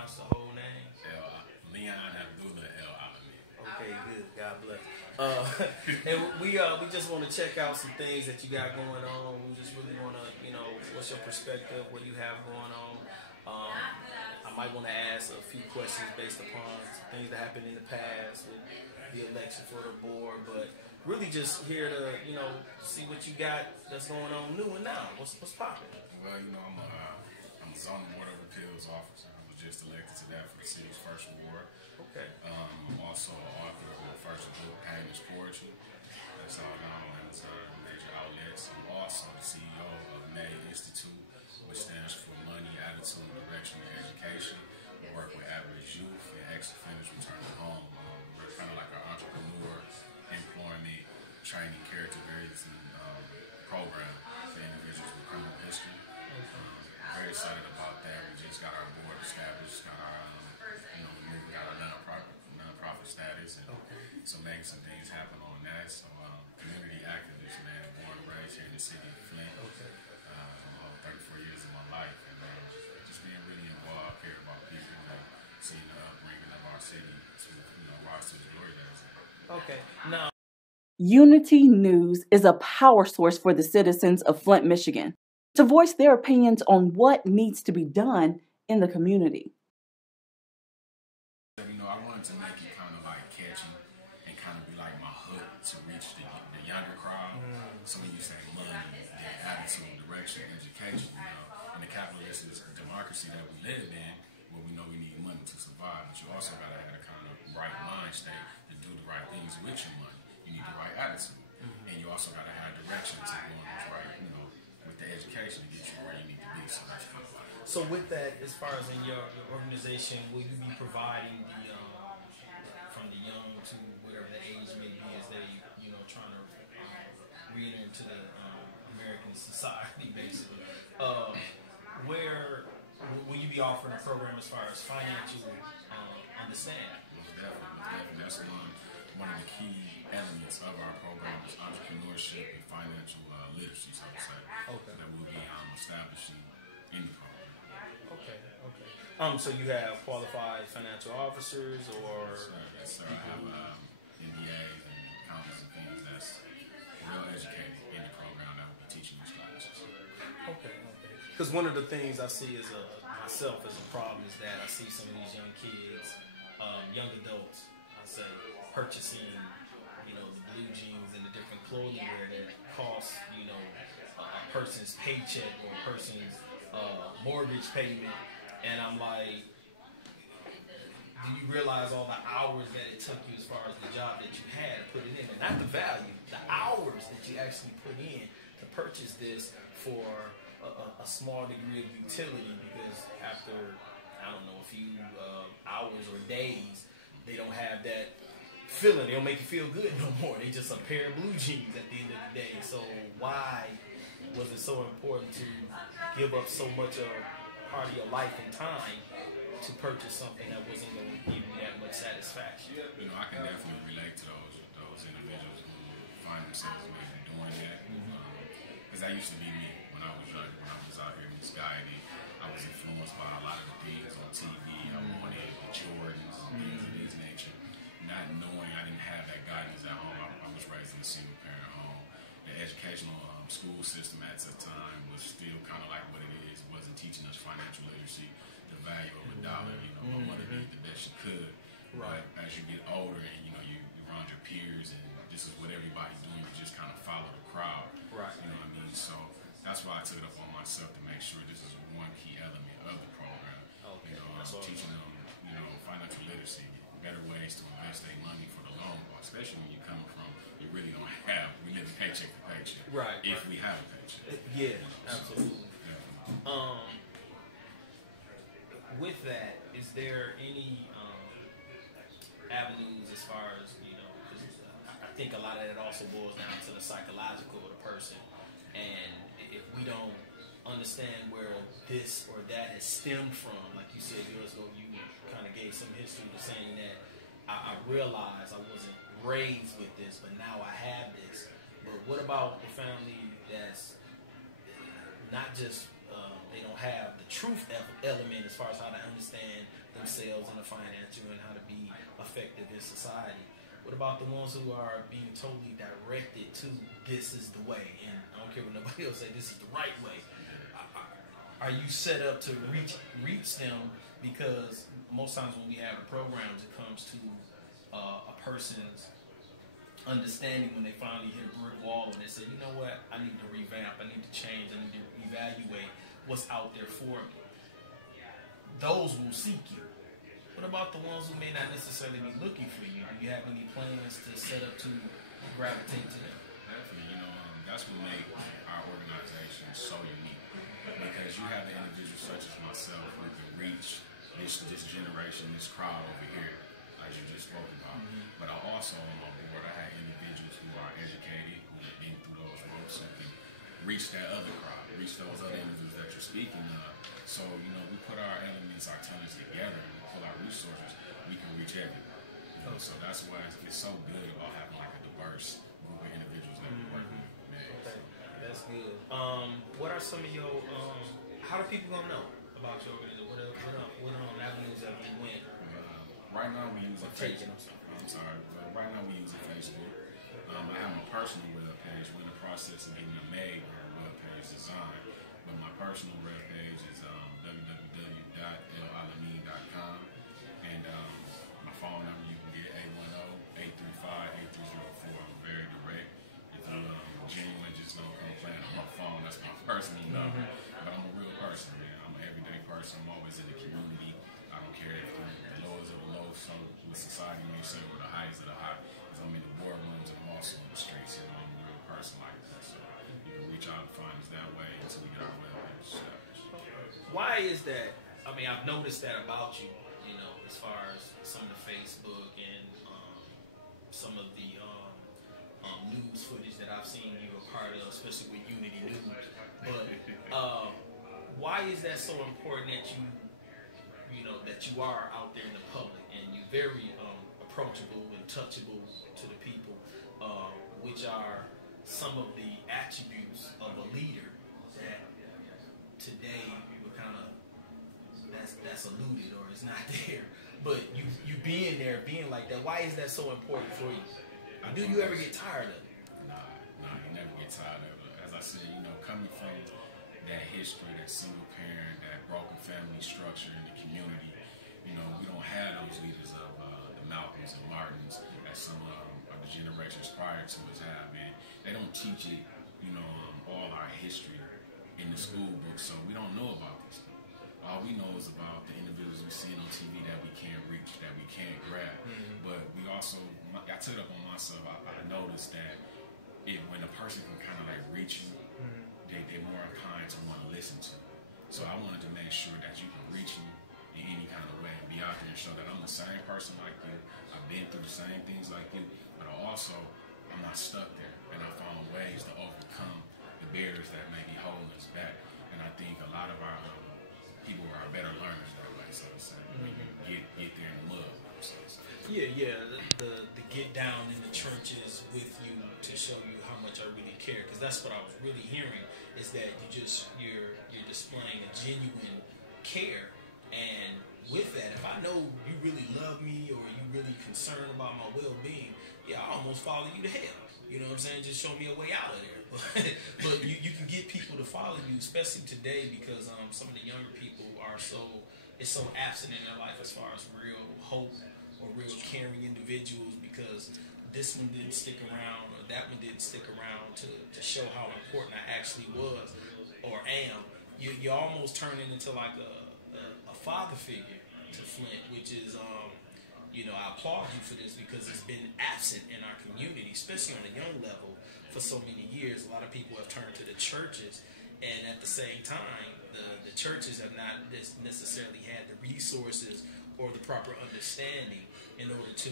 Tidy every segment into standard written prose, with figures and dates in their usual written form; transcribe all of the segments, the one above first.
pronounce the whole name? Leon Abdullah El-Alamin. Okay, good. God bless. And we just want to check out some things that you got going on. We just really want to, what's your perspective? What do you have going on? I might want to ask a few questions based upon things that happened in the past with the election for the board, but really just here to, see what you got that's going on new and now. What's popping? Well, I'm a zoning board of appeals officer. I was just elected to that for the city's first award. Okay. I'm also an author of my first book, Pain is Poetry. That's all down on Amazon and major outlets. I'm also the CEO of M.A.D.E Institute, which stands for Money, Attitude, Direction, and Education. We work with average youth and ex-offenders returning home. We're kind of like an entrepreneur, employment, training, character variants, and program for individuals with criminal history. Very excited about that. We just got our board established, got our, we got our nonprofit status, and so making some things happen on that. So community activist, man, born and raised here in the city of Flint. 34 years of my life, and just being really involved, care about people, and seeing the upbringing of our city to rise to its glory days. Okay, now. Unity News is a power source for the citizens of Flint, Michigan, to voice their opinions on what needs to be done in the community. I wanted to make it kind of like catchy and kind of be like my hook to reach the younger crowd. So when you say money, the attitude, direction, education, in the capitalist democracy that we live in, where we know we need money to survive, but you also got to have a kind of right mind state to do the right things with your money. You need the right attitude, and you also got to have direction to go on this right, with the education to get you where you need to be. So that's kind of like. So with that, as far as in your organization, will you be providing from the young to whatever the age may be as they, trying to re-enter into the American society, basically? Where will you be offering a program as far as financial understanding? Definitely. That's one of the key elements of our program is entrepreneurship and financial literacy, so to say. Okay. That we'll be establishing in the program. Okay. So you have qualified financial officers, or? Yes, sir. I have MBAs and accountants and things that's well educated in the program that will be teaching these classes. Okay. Because one of the things I see as myself as a problem is that I see some of these young kids, young adults, I say, purchasing, the blue jeans and the different clothing wear that cost, a person's paycheck or a person's mortgage payment. And I'm like, do you realize all the hours that it took you as far as the job that you had to put it in? And not the value, the hours that you actually put in to purchase this for a small degree of utility, because after, I don't know, a few hours or days, they don't have that feeling. They don't make you feel good no more. They just a pair of blue jeans at the end of the day. So why was it so important to give up so much of part of your life and time to purchase something that wasn't going to give you that much satisfaction? I can definitely relate to those individuals who find themselves maybe doing that. Because that used to be me when I was young, when I was out here misguided. I was influenced by a lot of the things on TV. I wanted the Jordans and things of this nature. Not knowing I didn't have that guidance at home. I was raised in a single parent home. The educational school system at the time was still kind of like what it is. It wasn't teaching us financial literacy, the value of a dollar. My mother did the best she could. Right. But as you get older and you're around your peers and this is what everybody's doing, you just kind of follow the crowd. Right. You know what I mean? So that's why I took it up on myself to make sure this is one key element of the program. Okay. Teaching them, financial literacy, better ways to invest their money for the long haul, especially when you're coming from, you really don't have, we live paycheck to paycheck. Right. If we have a paycheck. Yeah, absolutely. With that, is there any avenues as far as, because I think a lot of that also boils down to the psychological of the person, and if we don't understand where this or that has stemmed from, like you said years ago, you kind of gave some history to saying that I realized I wasn't raised with this, but now I have this. But what about the family that's not just they don't have the truth element as far as how to understand themselves and the financial and how to be effective in society. What about the ones who are being totally directed to this is the way, and I don't care what nobody else say, this is the right way? Are you set up to reach them? Because most times when we have the programs, it comes to a person's understanding when they finally hit a brick wall and they say, you know what, I need to revamp, I need to change, I need to evaluate what's out there for me. Those will seek you. What about the ones who may not necessarily be looking for you? Do you have any plans to set up to gravitate to them? Definitely, that's what makes our organization so unique, because you have the individuals such as myself who can reach this generation, this crowd over here, as you just spoke about. But I also, on my board, I have individuals who are educated, who have been through those roads, who can reach that other crowd, reach those other individuals that you're speaking of. So, we put our elements, our talents together, and we pull our resources, we can reach everyone. So that's why it's so good about having like a diverse group of individuals that we work with. Okay, that's good. What are some of your, how do people gonna know about your organization? What avenues have you went? Right now we use Facebook. Right now we use Facebook. I have my personal web page. We're in the process of getting a M.A.D.E web page designed. But my personal web page is www.EL-Alamin.com. And my phone number, you can get 810-835-8304. I'm very direct. If you're genuine, just don't come playing on my phone. That's my personal number. But I'm a real person, man. I'm an everyday person. I'm always in the community. I don't care if the lows are the lows, so with society may say, or the highs are the high. Because I'm in the boardrooms and I'm also in the streets. I'm a real person like that. So you can reach out and find us that way until we get our webpage established. Why is that? I mean, I've noticed that about you, as far as some of the Facebook and some of the news footage that I've seen you a part of, especially with Unity News. But why is that so important that that you are out there in the public and you're very approachable and touchable to the people, which are some of the attributes of a leader that today we're kind of that's eluded or is not there. But you being there, being like that, why is that so important for you? Do you ever get tired of it? Nah, you never get tired of it. As I said, coming from that history, that single parent, that broken family structure in the community, we don't have those leaders of the Malcolms and Martins that some of the generations prior to us have, man. They don't teach it, all our history in the school books, so we don't know about this. All we know is about the individuals we see on TV that we can't reach, that we can't grab. But we also, I took it up on myself, I noticed that when a person can kind of like reach you, they're more inclined to want to listen to. So I wanted to make sure that you can reach me in any kind of way and be out there and show that I'm the same person like you. I've been through the same things like you, but I'm not stuck there. And I found ways to overcome the barriers that may be holding us back. And I think a lot of our people are better learners that way, so to say. Get there in the mud, so to say. Yeah. The get down in the trenches with you to show you how much I really care, because that's what I was really hearing, is that you're displaying a genuine care. And with that, if I know you really love me or you really concerned about my well-being, I almost follow you to hell. You know what I'm saying? Just show me a way out of there. But you can get people to follow you, especially today, because some of the younger people it's so absent in their life as far as real hope or real caring individuals, because this one didn't stick around or that one didn't stick around to show how important I actually was or am. You almost turning into like a father figure to Flint, which is I applaud you for this, because it's been absent in our community, especially on a young level, for so many years. A lot of people have turned to the churches, and at the same time, the churches have not necessarily had the resources or the proper understanding in order to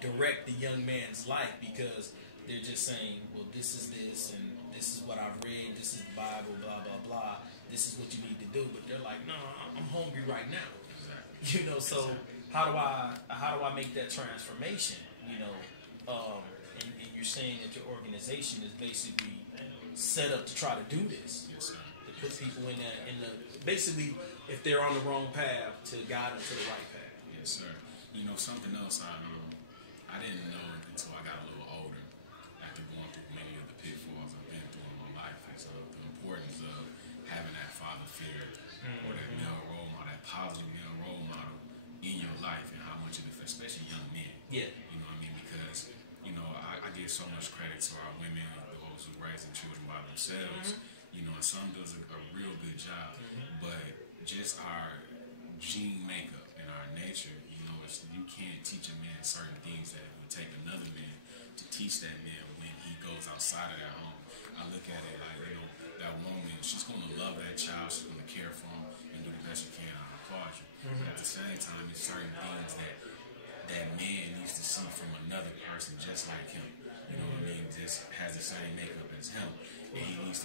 direct the young man's life, because they're just saying, well, this is this, and this is what I've read, this is the Bible, blah, blah, blah, this is what you need to do. But they're like, no, I'm hungry right now. So how do I make that transformation? And you're saying that your organization is basically set up to try to do this. Yes, sir. To put people in the basically, if they're on the wrong path, to guide them to the right path. Yes, sir. You know, something else I didn't know until I got a little older, after going through many of the pitfalls I've been through in my life, is the importance of having that father figure or that male role model, that positive male role model in your life, and how much of it, especially young men. Yeah. You know what I mean? Because, you know, I give so much credit to our women, those who raise their children by themselves. You know, and some does a real good job. But just our gene makeup and our nature, you know, you can't teach a man certain things that it would take another man to teach that man when he goes outside of that home. I look at it like, you know, that woman, she's going to love that child, she's going to care for him and do the best she can. I applaud you. But at the same time, there's certain things that man needs to see from another person just like him. You know what I mean? Just has the same makeup as him. And he needs to